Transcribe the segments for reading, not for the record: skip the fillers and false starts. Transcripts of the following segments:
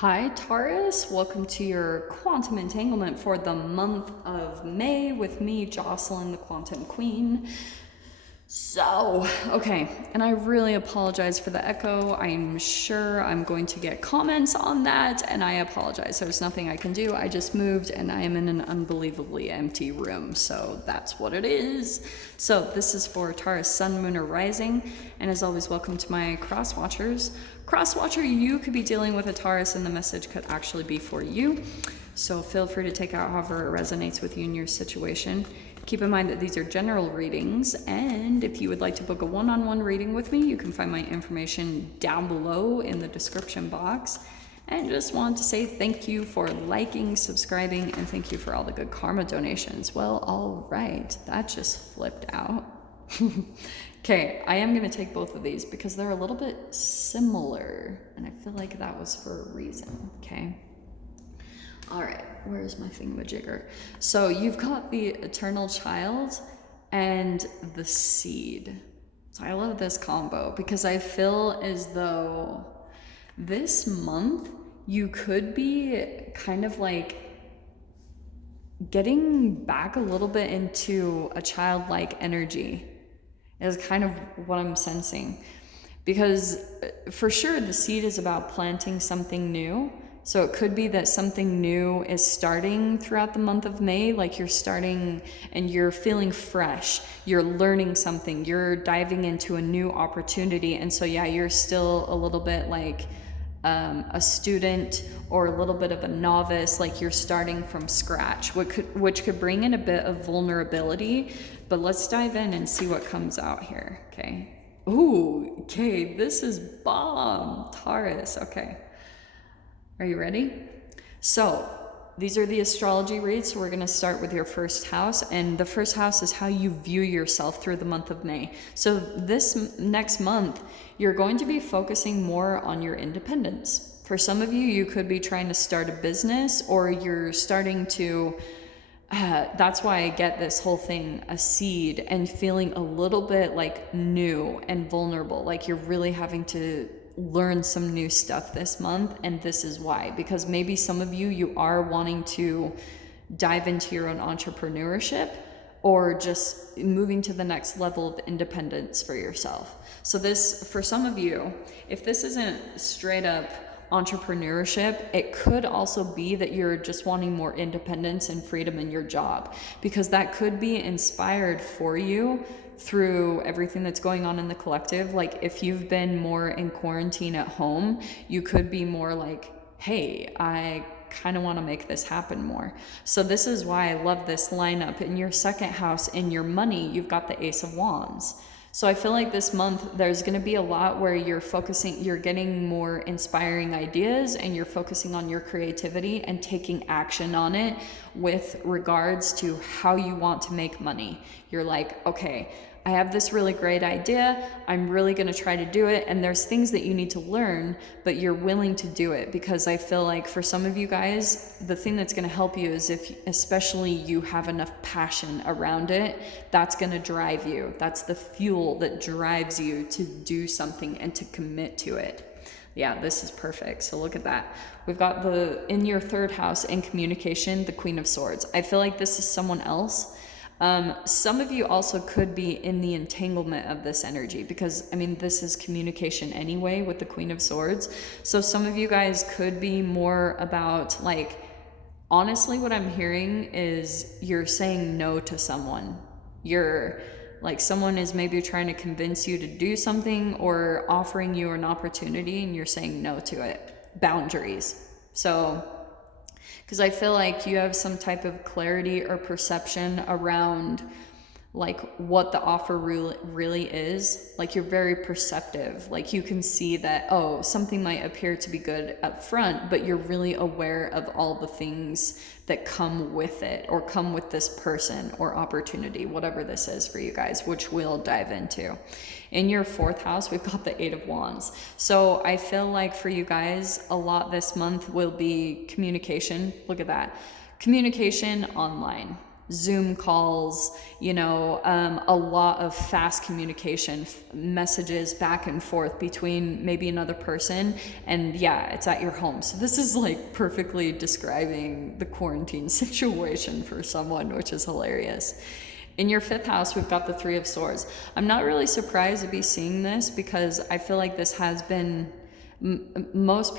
Hi Taurus, welcome to your quantum entanglement for the month of May with me, Jocelyn, the Quantum Queen. So, okay, and I really apologize for the echo. I'm sure I'm going to get comments on that, and I apologize. There's nothing I can do. I just moved, and I am in an unbelievably empty room, so that's what it is. So this is for Taurus, Sun, Moon, or Rising, and as always, welcome to my cross watchers. Cross watcher, you could be dealing with a Taurus, and the message could actually be for you. So feel free to take out however it resonates with you in your situation. Keep in mind that these are general readings, and if you would like to book a one-on-one reading with me, you can find my information down below in the description box. And just want to say thank you for liking, subscribing, and thank you for all the good karma donations. Well, all right, that just flipped out. Okay, I am going to take both of these because they're a little bit similar, and I feel like that was for a reason, okay? All right, where's my thingamajigger? So you've got the eternal child and the seed. So I love this combo because I feel as though this month you could be kind of like getting back a little bit into a childlike energy is kind of what I'm sensing. Because for sure the seed is about planting something new. So it could be that something new is starting throughout the month of May, like you're starting and you're feeling fresh, you're learning something, you're diving into a new opportunity. And so, yeah, you're still a little bit like a student or a little bit of a novice, like you're starting from scratch, which could bring in a bit of vulnerability. But let's dive in and see what comes out here, okay? Ooh, okay, this is bomb, Taurus, okay. Are you ready? So these are the astrology reads. So we're going to start with your first house. And the first house is how you view yourself through the month of May. So this next month, you're going to be focusing more on your independence. For some of you, you could be trying to start a business, or you're starting to, that's why I get this whole thing, a seed, and feeling a little bit like new and vulnerable. Like you're really having to learn some new stuff this month, and this is why, because maybe some of you are wanting to dive into your own entrepreneurship or just moving to the next level of independence for yourself. So this, for some of you, if this isn't straight up entrepreneurship, it could also be that you're just wanting more independence and freedom in your job, because that could be inspired for you through everything that's going on in the collective. Like if you've been more in quarantine at home, you could be more like, hey, I kind of want to make this happen more. So this is why I love this lineup. In your second house, in your money, you've got the Ace of Wands. So I feel like this month there's going to be a lot where you're focusing, you're getting more inspiring ideas, and you're focusing on your creativity and taking action on it with regards to how you want to make money. You're like, okay, I have this really great idea. I'm really going to try to do it. And there's things that you need to learn, but you're willing to do it, because I feel like for some of you guys, the thing that's going to help you is if especially you have enough passion around it, that's going to drive you. That's the fuel that drives you to do something and to commit to it. Yeah, this is perfect. So look at that. We've got in your third house in communication, the Queen of Swords. I feel like this is someone else. Some of you also could be in the entanglement of this energy, because I mean, this is communication anyway with the Queen of Swords. So some of you guys could be more about, like, honestly, what I'm hearing is you're saying no to someone. You're like, someone is maybe trying to convince you to do something or offering you an opportunity, and you're saying no to it. Boundaries. So because I feel like you have some type of clarity or perception around like what the offer really is. Like you're very perceptive. Like you can see that, oh, something might appear to be good up front, but you're really aware of all the things that come with it, or come with this person or opportunity, whatever this is for you guys, which we'll dive into. In your fourth house, we've got the Eight of Wands. So I feel like for you guys, a lot this month will be communication. Look at that. Communication online. Zoom calls, you know, a lot of fast communication, messages back and forth between maybe another person, and yeah, it's at your home. So this is like perfectly describing the quarantine situation for someone, which is hilarious. In your 5th house, we've got the 3 of Swords. I'm not really surprised to be seeing this because I feel like this has been, most of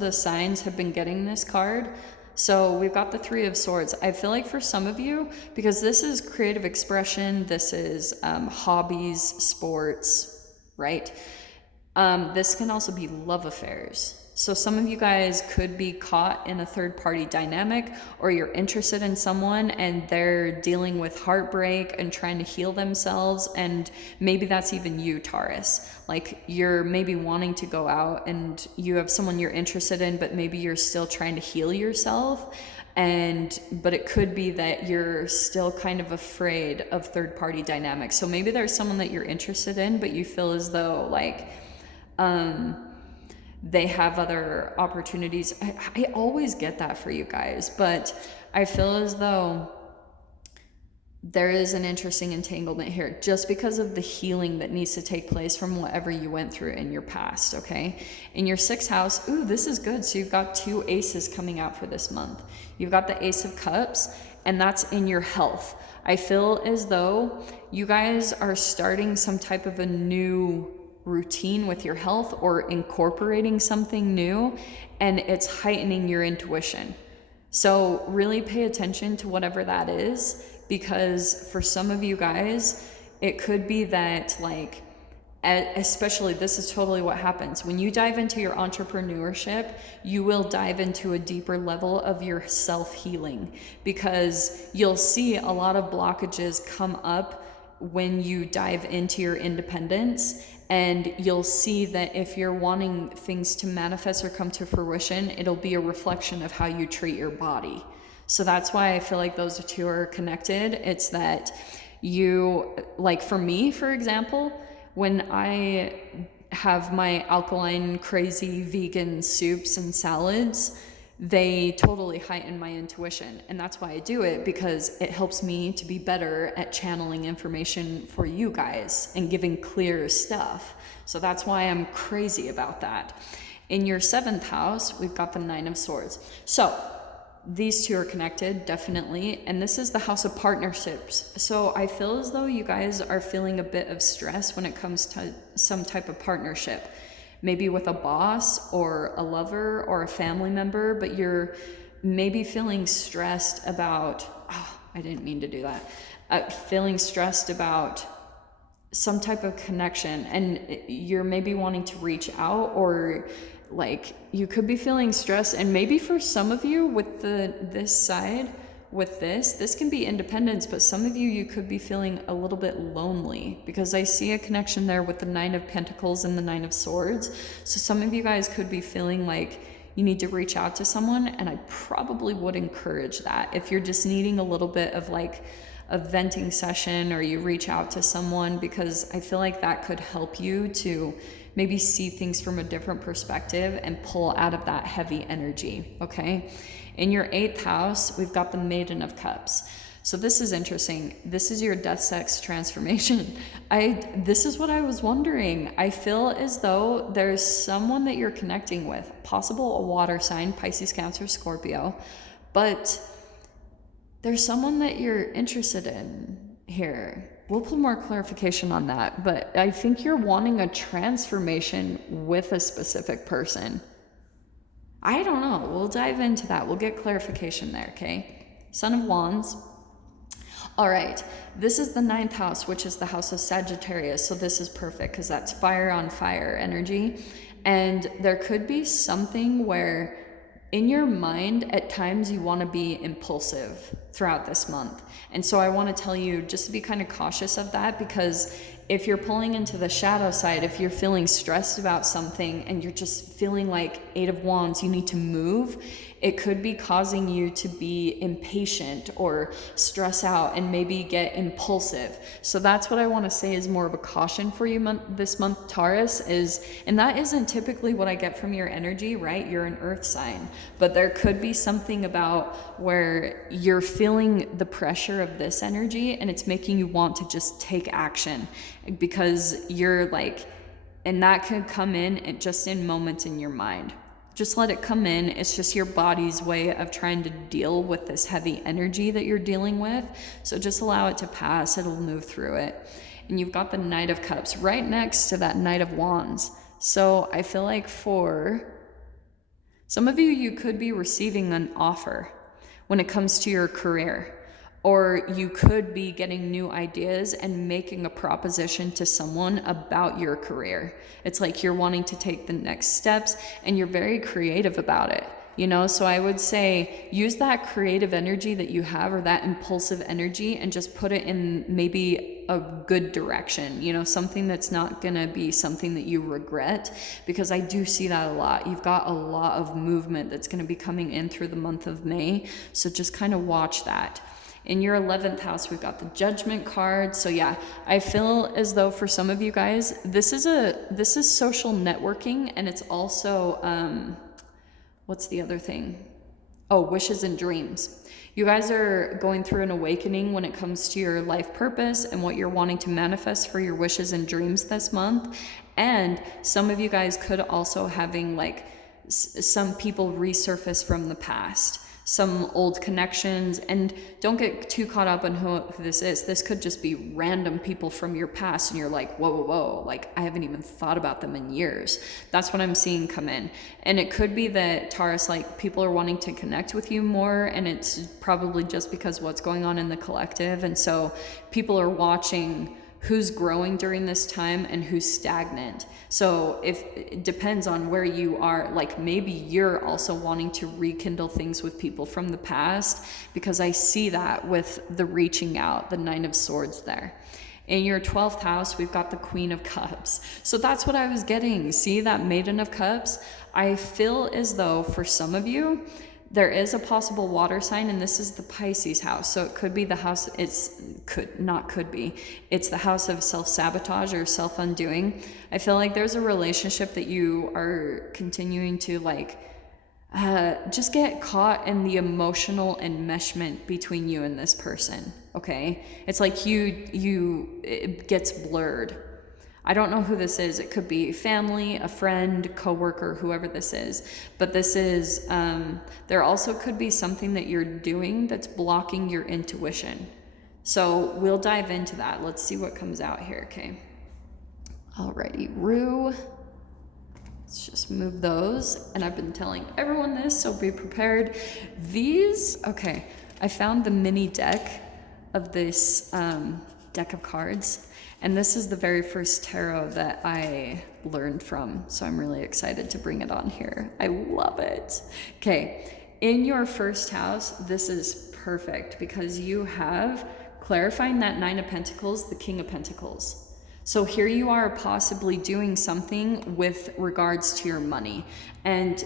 the signs have been getting this card. So we've got the 3 of Swords. I feel like for some of you, because this is creative expression, this is hobbies, sports, right? This can also be love affairs. So some of you guys could be caught in a third-party dynamic, or you're interested in someone and they're dealing with heartbreak and trying to heal themselves, and tapi that's even you, Taurus. Like, you're maybe wanting to go out and you have someone you're interested in, but maybe you're still trying to heal yourself. But it could be that you're still kind of afraid of third-party dynamics. So maybe there's someone that you're interested in, but you feel as though like they have other opportunities. I always get that for you guys, but I feel as though there is an interesting entanglement here just because of the healing that needs to take place from whatever you went through in your past, okay? In your 6th house, ooh, this is good. So you've got 2 aces coming out for this month. You've got the Ace of Cups, and that's in your health. I feel as though you guys are starting some type of a new routine with your health, or incorporating something new, and it's heightening your intuition. So really pay attention to whatever that is, because for some of you guys, it could be that, like, especially, this is totally what happens when you dive into your entrepreneurship. You will dive into a deeper level of your self-healing, because you'll see a lot of blockages come up when you dive into your independence. And you'll see that if you're wanting things to manifest or come to fruition, it'll be a reflection of how you treat your body. So that's why I feel like those two are connected. It's that you, like for me, for example, when I have my alkaline, crazy vegan soups and salads, they totally heighten my intuition. And that's why I do it, because it helps me to be better at channeling information for you guys and giving clear stuff. So that's why I'm crazy about that. In your 7th house, we've got the 9 of Swords. So these two are connected, definitely. And this is the house of partnerships. So I feel as though you guys are feeling a bit of stress when it comes to some type of partnership. Maybe with a boss or a lover or a family member, but you're maybe feeling stressed about, I didn't mean to do that, feeling stressed about some type of connection, and you're maybe wanting to reach out, or like you could be feeling stressed. And maybe for some of you with this side, with this can be independence, but some of you could be feeling a little bit lonely, because I see a connection there with the 9 of Pentacles and the 9 of Swords. So some of you guys could be feeling like you need to reach out to someone, and I probably would encourage that. If you're just needing a little bit of like a venting session, or you reach out to someone, because I feel like that could help you to maybe see things from a different perspective and pull out of that heavy energy, okay? In your 8th house, we've got the Maiden of Cups. So this is interesting. This is your death sex transformation. This is what I was wondering. I feel as though there's someone that you're connecting with, possible a water sign, Pisces, Cancer, Scorpio, but there's someone that you're interested in here. We'll put more clarification on that, but I think you're wanting a transformation with a specific person. I don't know. We'll dive into that. We'll get clarification there, okay? Son of Wands. All right. This is the 9th house, which is the house of Sagittarius. So this is perfect because that's fire on fire energy. And there could be something where in your mind, at times you want to be impulsive throughout this month. And so I want to tell you just to be kind of cautious of that, because if you're pulling into the shadow side, if you're feeling stressed about something and you're just feeling like 8 of Wands, you need to move, it could be causing you to be impatient or stress out and maybe get impulsive. So that's what I want to say is more of a caution for you this month, Taurus, and that isn't typically what I get from your energy, right? You're an earth sign, but there could be something about where you're feeling the pressure of this energy and it's making you want to just take action because you're like, and that could come in just in moments in your mind. Just let it come in. It's just your body's way of trying to deal with this heavy energy that you're dealing with. So just allow it to pass. It'll move through it. And you've got the Knight of Cups right next to that Knight of Wands. So I feel like for some of you, you could be receiving an offer when it comes to your career. Or you could be getting new ideas and making a proposition to someone about your career. It's like you're wanting to take the next steps and you're very creative about it, you know? So I would say use that creative energy that you have or that impulsive energy and just put it in maybe a good direction, you know, something that's not gonna be something that you regret, because I do see that a lot. You've got a lot of movement that's gonna be coming in through the month of May. So just kind of watch that. In your 11th house, we've got the Judgment card. So yeah, I feel as though for some of you guys, this is social networking, and it's also, what's the other thing? Oh, wishes and dreams. You guys are going through an awakening when it comes to your life purpose and what you're wanting to manifest for your wishes and dreams this month. And some of you guys could also having like some people resurface from the past, some old connections, and don't get too caught up on who this is. This could just be random people from your past and you're like, whoa, like I haven't even thought about them in years. That's what I'm seeing come in. And it could be that Taurus, like people are wanting to connect with you more, and it's probably just because what's going on in the collective. And so people are watching who's growing during this time and who's stagnant. So if it depends on where you are, like maybe you're also wanting to rekindle things with people from the past, because I see that with the reaching out, the 9 of Swords there. In your 12th house, we've got the Queen of Cups. So that's what I was getting. See that Maiden of Cups? I feel as though for some of you, there is a possible water sign, and this is the Pisces house. So it could be the house, it's the house of self-sabotage or self-undoing. I feel like there's a relationship that you are continuing to like, just get caught in the emotional enmeshment between you and this person, okay? It's like it gets blurred. I don't know who this is. It could be family, a friend, coworker, whoever this is. But this is, there also could be something that you're doing that's blocking your intuition. So we'll dive into that. Let's see what comes out here, okay? Alrighty, Rue. Let's just move those. And I've been telling everyone this, so be prepared. Okay, I found the mini deck of this deck of cards. And this is the very first tarot that I learned from, so I'm really excited to bring it on here. I love it. Okay, in your first house, this is perfect because you have clarifying that 9 of Pentacles, the King of Pentacles. So here you are possibly doing something with regards to your money, and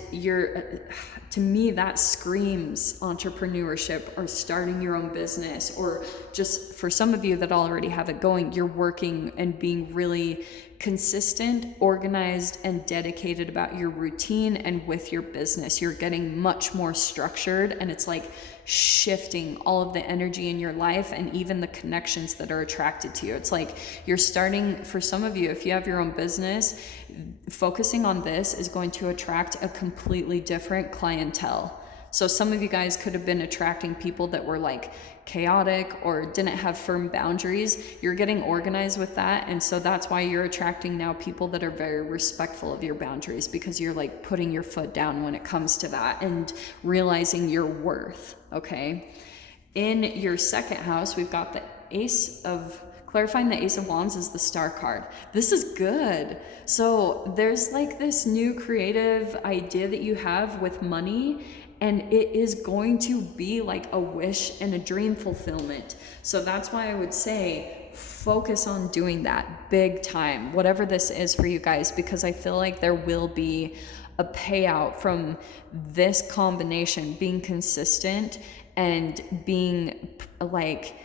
to me that screams entrepreneurship or starting your own business, or just for some of you that already have it going, you're working and being really consistent, organized, and dedicated about your routine and with your business. You're getting much more structured, and it's like shifting all of the energy in your life and even the connections that are attracted to you. It's like you're starting, for some of you, if you have your own business, focusing on this is going to attract a completely different clientele. So some of you guys could have been attracting people that were like chaotic or didn't have firm boundaries. You're getting organized with that. And so that's why you're attracting now people that are very respectful of your boundaries, because you're like putting your foot down when it comes to that and realizing your worth, okay? In your second house, we've got the clarifying the Ace of Wands is the Star card. This is good. So there's like this new creative idea that you have with money, and it is going to be like a wish and a dream fulfillment. So that's why I would say focus on doing that big time, whatever this is for you guys, because I feel like there will be a payout from this combination, being consistent and being like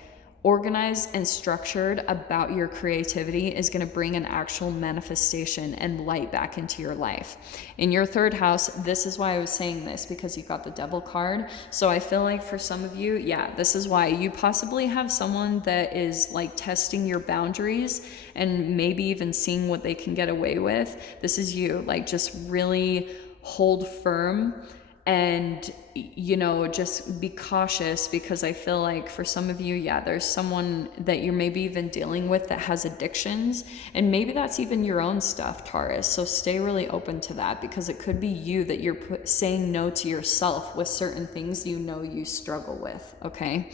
organized and structured about your creativity is going to bring an actual manifestation and light back into your life. In your third house, this is why I was saying this, because you got the devil card. So I feel like for some of you, yeah, this is why you possibly have someone that is like testing your boundaries and maybe even seeing what they can get away with. This is you, like, just really hold firm and, you know, just be cautious, because I feel like for some of you, yeah, there's someone that you're maybe even dealing with that has addictions, and maybe that's even your own stuff, Taurus. So stay really open to that, because it could be you that you're saying no to yourself with certain things you know you struggle with, okay?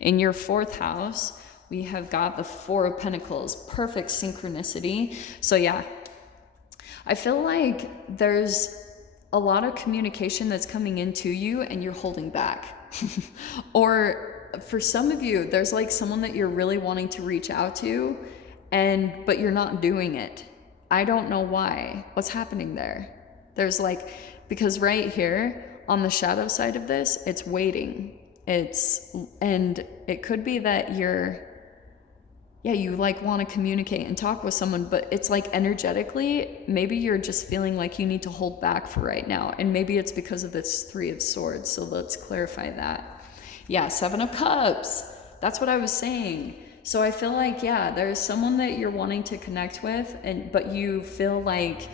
In your fourth house, we have got the Four of Pentacles, perfect synchronicity. So yeah, I feel like there's a lot of communication that's coming into you and you're holding back. Or for some of you, there's like someone that you're really wanting to reach out to, but you're not doing it. I don't know why. What's happening there? There's like, because right here on the shadow side of this, it's waiting. And it could be that you like want to communicate and talk with someone, but it's like energetically, maybe you're just feeling like you need to hold back for right now. And maybe it's because of this Three of Swords. So let's clarify that. Yeah, Seven of Cups. That's what I was saying. So I feel like, yeah, there's someone that you're wanting to connect with, but you feel like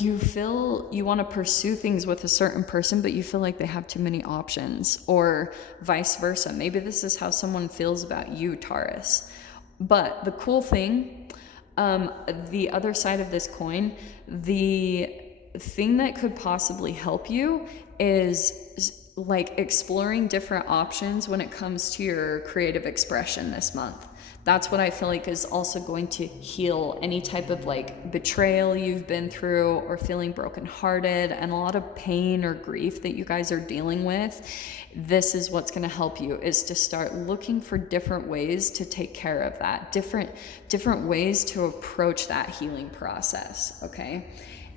you feel you want to pursue things with a certain person, but you feel like they have too many options, or vice versa. Maybe this is how someone feels about you, Taurus. But the cool thing, the other side of this coin, the thing that could possibly help you is like exploring different options when it comes to your creative expression this month. That's what I feel like is also going to heal any type of like betrayal you've been through, or feeling brokenhearted and a lot of pain or grief that you guys are dealing with. This is what's going to help you, is to start looking for different ways to take care of that, different ways to approach that healing process, okay?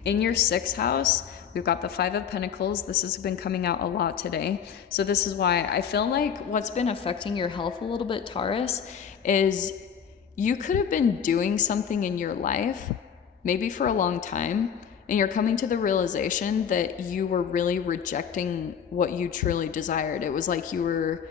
In your sixth house, we've got the Five of Pentacles. This has been coming out a lot today. So this is why I feel like what's been affecting your health a little bit, Taurus, is you could have been doing something in your life, maybe for a long time, and you're coming to the realization that you were really rejecting what you truly desired. It was like you were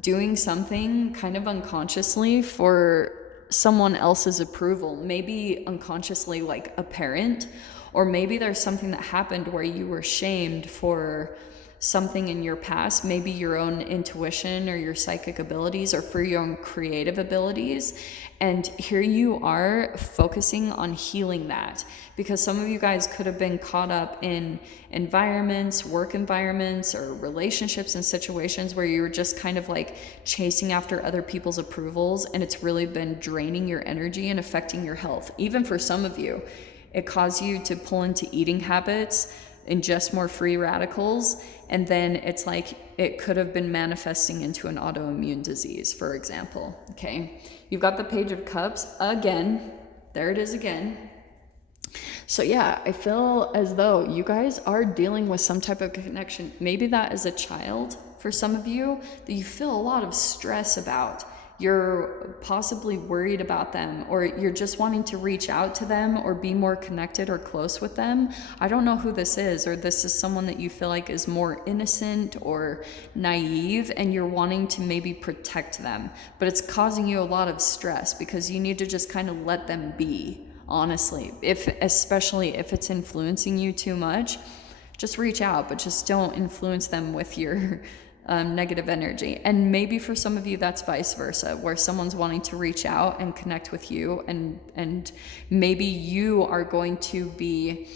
doing something kind of unconsciously for someone else's approval, maybe unconsciously like a parent, or maybe there's something that happened where you were shamed for something in your past, maybe your own intuition or your psychic abilities, or for your own creative abilities. And here you are focusing on healing that, because some of you guys could have been caught up in environments, work environments, or relationships and situations where you were just kind of like chasing after other people's approvals, and it's really been draining your energy and affecting your health. Even for some of you, it caused you to pull into eating habits, ingest more free radicals, and then it's like it could have been manifesting into an autoimmune disease, for example, okay? You've got the Page of Cups again. There it is again. So yeah, I feel as though you guys are dealing with some type of connection. Maybe that is a child for some of you that you feel a lot of stress about. You're possibly worried about them, or you're just wanting to reach out to them or be more connected or close with them. I don't know who this is, or this is someone that you feel like is more innocent or naive, and you're wanting to maybe protect them, but it's causing you a lot of stress because you need to just kind of let them be, honestly. Especially if it's influencing you too much, just reach out, but just don't influence them with your negative energy. And maybe for some of you that's vice versa, where someone's wanting to reach out and connect with you, and maybe you are going to be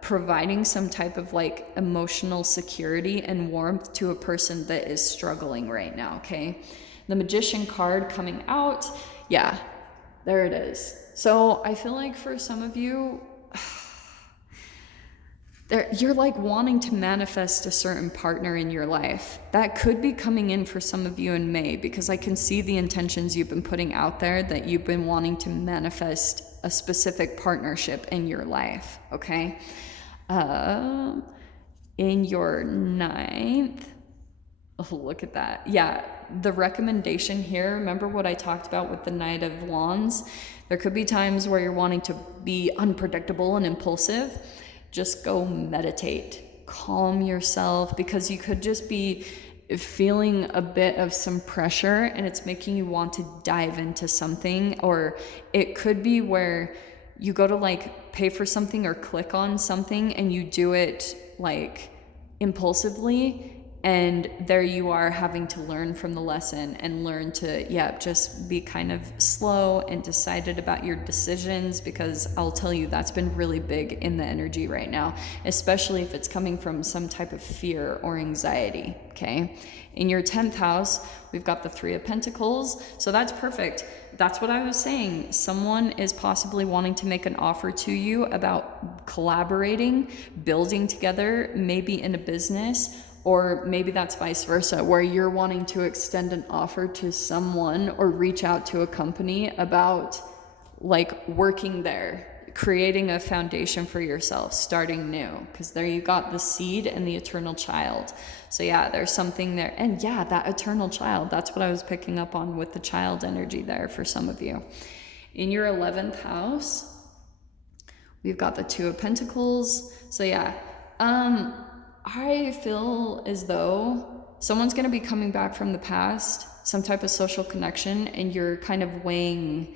providing some type of like emotional security and warmth to a person that is struggling right now, okay? The Magician card coming out, yeah, there it is. So I feel like for some of you, you're like wanting to manifest a certain partner in your life. That could be coming in for some of you in May, because I can see the intentions you've been putting out there, that you've been wanting to manifest a specific partnership in your life, okay? In your 9th, oh, look at that. Yeah, the recommendation here, remember what I talked about with the Knight of Wands? There could be times where you're wanting to be unpredictable and impulsive. Just go meditate, calm yourself, because you could just be feeling a bit of some pressure and it's making you want to dive into something. Or it could be where you go to like pay for something or click on something and you do it like impulsively, and there you are having to learn from the lesson and learn to, just be kind of slow and decided about your decisions, because I'll tell you, that's been really big in the energy right now, especially if it's coming from some type of fear or anxiety, okay? In your 10th house, we've got the 3 of Pentacles, so that's perfect. That's what I was saying. Someone is possibly wanting to make an offer to you about collaborating, building together, maybe in a business, or maybe that's vice versa, where you're wanting to extend an offer to someone or reach out to a company about like working there, creating a foundation for yourself, starting new, because there you got the seed and the eternal child. So yeah, there's something there. And yeah, that eternal child, that's what I was picking up on with the child energy there for some of you. In your 11th house, we've got the 2 of Pentacles. So yeah, I feel as though someone's going to be coming back from the past, some type of social connection, and you're kind of weighing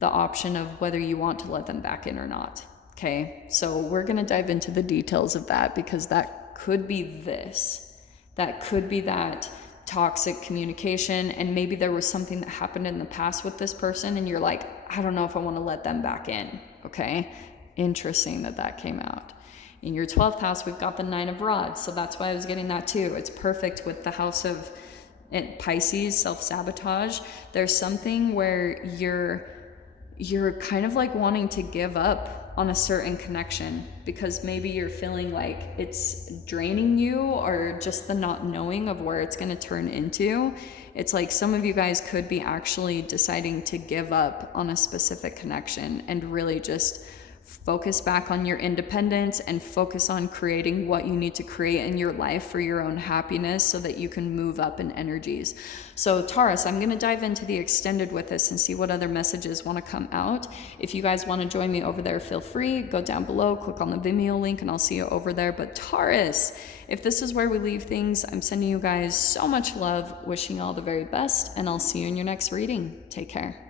the option of whether you want to let them back in or not. Okay, so we're going to dive into the details of that, because that could be this. That could be that toxic communication, and maybe there was something that happened in the past with this person, and you're like, I don't know if I want to let them back in. Okay, interesting that came out. In your 12th house, we've got the 9 of Rods. So that's why I was getting that too. It's perfect with the house of Pisces, self-sabotage. There's something where you're kind of like wanting to give up on a certain connection, because maybe you're feeling like it's draining you, or just the not knowing of where it's going to turn into. It's like some of you guys could be actually deciding to give up on a specific connection and really just focus back on your independence and focus on creating what you need to create in your life for your own happiness, so that you can move up in energies. So Taurus, I'm going to dive into the extended with this and see what other messages want to come out. If you guys want to join me over there, feel free, go down below, click on the Vimeo link, and I'll see you over there. But Taurus, if this is where we leave things, I'm sending you guys so much love, wishing you all the very best, and I'll see you in your next reading. Take care.